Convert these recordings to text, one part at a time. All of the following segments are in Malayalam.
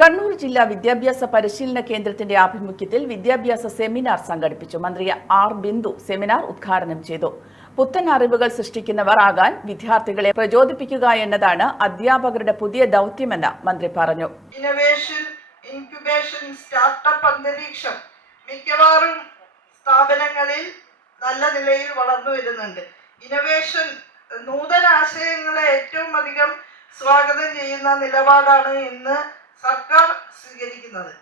കണ്ണൂർ ജില്ലാ വിദ്യാഭ്യാസ പരിശീലന കേന്ദ്രത്തിന്റെ ആഭിമുഖ്യത്തിൽ വിദ്യാഭ്യാസ സെമിനാർ സംഘടിപ്പിച്ചു. മന്ത്രി ആർ ബിന്ദു സെമിനാർ ഉദ്ഘാടനം ചെയ്തു. പുത്തൻ അറിവുകൾ സൃഷ്ടിക്കുന്നവർ ആകാൻ വിദ്യാർത്ഥികളെ പ്രചോദിപ്പിക്കുക എന്നതാണ് അധ്യാപകരുടെ പുതിയ ദൗത്യമെന്ന് മന്ത്രി പറഞ്ഞു. ഇന്നവേഷൻ ഇൻക്യുബേഷൻ സ്റ്റാർട്ടപ്പ് അന്തരീക്ഷം മിക്കവാറും സ്ഥാപനങ്ങളിൽ നല്ല നിലയിൽ വളർന്നു വരുന്നുണ്ട്. ഇന്നവേഷൻ നൂതന ആശയങ്ങളെ ഏറ്റവും അധികം സ്വാഗതം ചെയ്യുന്ന നിലപാടാണ് ഇന്ന് സർക്കാർ സ്വീകരിക്കുന്നത്.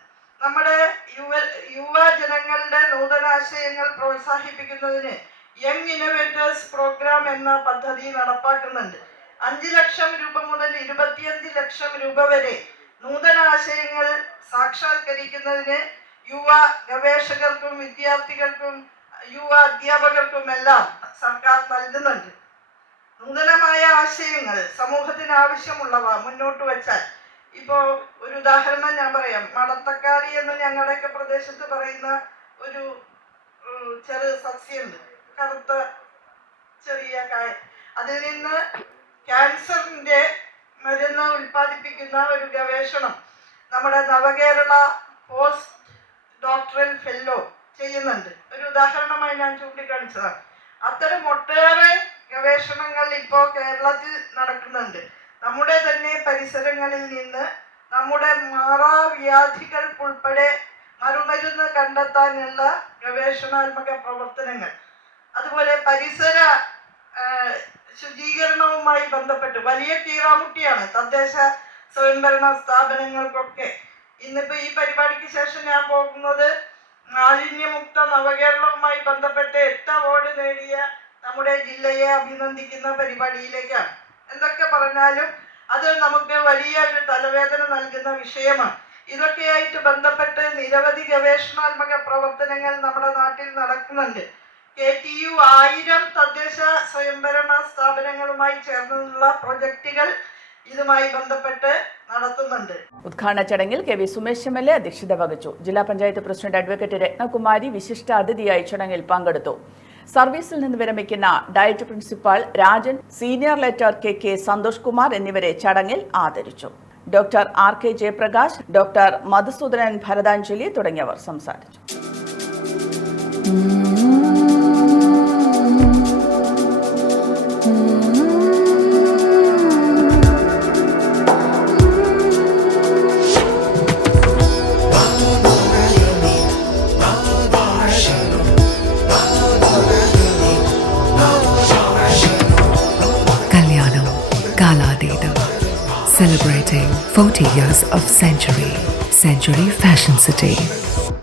നമ്മുടെ യുവ യുവജനങ്ങളുടെ നൂതനാശയങ്ങൾ പ്രോത്സാഹിപ്പിക്കുന്നതിന് യങ് ഇന്നോവേറ്റേഴ്സ് പ്രോഗ്രാം എന്ന പദ്ധതി നടപ്പാക്കുന്നുണ്ട്. അഞ്ച് ലക്ഷം രൂപ മുതൽ ഇരുപത്തിയഞ്ച് ലക്ഷം രൂപ വരെ നൂതനാശയങ്ങൾ സാക്ഷാത്കരിക്കുന്നതിന് യുവ ഗവേഷകർക്കും വിദ്യാർത്ഥികൾക്കും യുവ അധ്യാപകർക്കും എല്ലാം സർക്കാർ നൽകുന്നുണ്ട്. നൂതനമായ ആശയങ്ങൾ സമൂഹത്തിന് ആവശ്യമുള്ളവ മുന്നോട്ട് വെച്ചാൽ ഇപ്പോ ഒരു ഉദാഹരണം ഞാൻ പറയാം. മടത്തക്കാളി എന്ന് ഞങ്ങളുടെയൊക്കെ പ്രദേശത്ത് പറയുന്ന ഒരു ചെറു സസ്യമുണ്ട്. കറുത്ത ചെറിയ കായ. അതിൽ നിന്ന് ക്യാൻസറിന്റെ മരുന്ന് ഉൽപ്പാദിപ്പിക്കുന്ന ഒരു ഗവേഷണം നമ്മുടെ നവകേരള പോസ്റ്റ് ഡോക്ടറൽ ഫെല്ലോ ചെയ്യുന്നുണ്ട്. ഒരു ഉദാഹരണമായി ഞാൻ ചൂണ്ടിക്കാണിച്ചതാണ്. അത്തരം ഒട്ടേറെ ഗവേഷണങ്ങൾ ഇപ്പോൾ കേരളത്തിൽ നടക്കുന്നുണ്ട്. പരിസരങ്ങളിൽ നിന്ന് നമ്മുടെ മാറാവ്യാധികൾക്കുൾപ്പെടെ മറുമരുന്ന് കണ്ടെത്താനുള്ള ഗവേഷണാത്മക പ്രവർത്തനങ്ങൾ. അതുപോലെ പരിസര ശുചീകരണവുമായി ബന്ധപ്പെട്ട് വലിയ കീറാമുട്ടിയാണ് തദ്ദേശ സ്വയംഭരണ സ്ഥാപനങ്ങൾക്കൊക്കെ. ഇന്നിപ്പോ ഈ പരിപാടിക്ക് ശേഷം ഞാൻ പോകുന്നത് മാലിന്യമുക്ത നവകേരളവുമായി ബന്ധപ്പെട്ട് എട്ട് അവാർഡ് നേടിയ നമ്മുടെ ജില്ലയെ അഭിനന്ദിക്കുന്ന പരിപാടിയിലേക്കാണ്. എന്തൊക്കെ പറഞ്ഞാലും അത് നമുക്ക് വലിയ ഒരു തലവേദന നൽകുന്ന വിഷയമാണ്. ഇതൊക്കെയായിട്ട് ബന്ധപ്പെട്ട് നിരവധി ഗവേഷണാത്മക പ്രവർത്തനങ്ങൾ നമ്മുടെ നാട്ടിൽ നടക്കുന്നുണ്ട്. കെ ടി യു ആയിരം തദ്ദേശ സ്വയംഭരണ സ്ഥാപനങ്ങളുമായി ചേർന്നുള്ള പ്രൊജക്റ്റുകൾ ഇതുമായി ബന്ധപ്പെട്ട് നടത്തുന്നുണ്ട്. ഉദ്ഘാടന ചടങ്ങിൽ K V Sumesh M L A അധ്യക്ഷത വഹിച്ചു. ജില്ലാ പഞ്ചായത്ത് പ്രസിഡന്റ് അഡ്വക്കേറ്റ് രത്നകുമാരി വിശിഷ്ട അതിഥിയായി ചടങ്ങിൽ പങ്കെടുത്തു. സർവീസിൽ നിന്ന് വിരമിക്കുന്ന DIET principal Rajan senior lecturer K K Santhosh Kumar എന്നിവരെ ചടങ്ങിൽ ആദരിച്ചു. Doctor R K Jayaprakash doctor Madhusoodanan Bharathanjali തുടങ്ങിയവർ സംസാരിച്ചു. Celebrating 40 years of Century. Century Fashion City.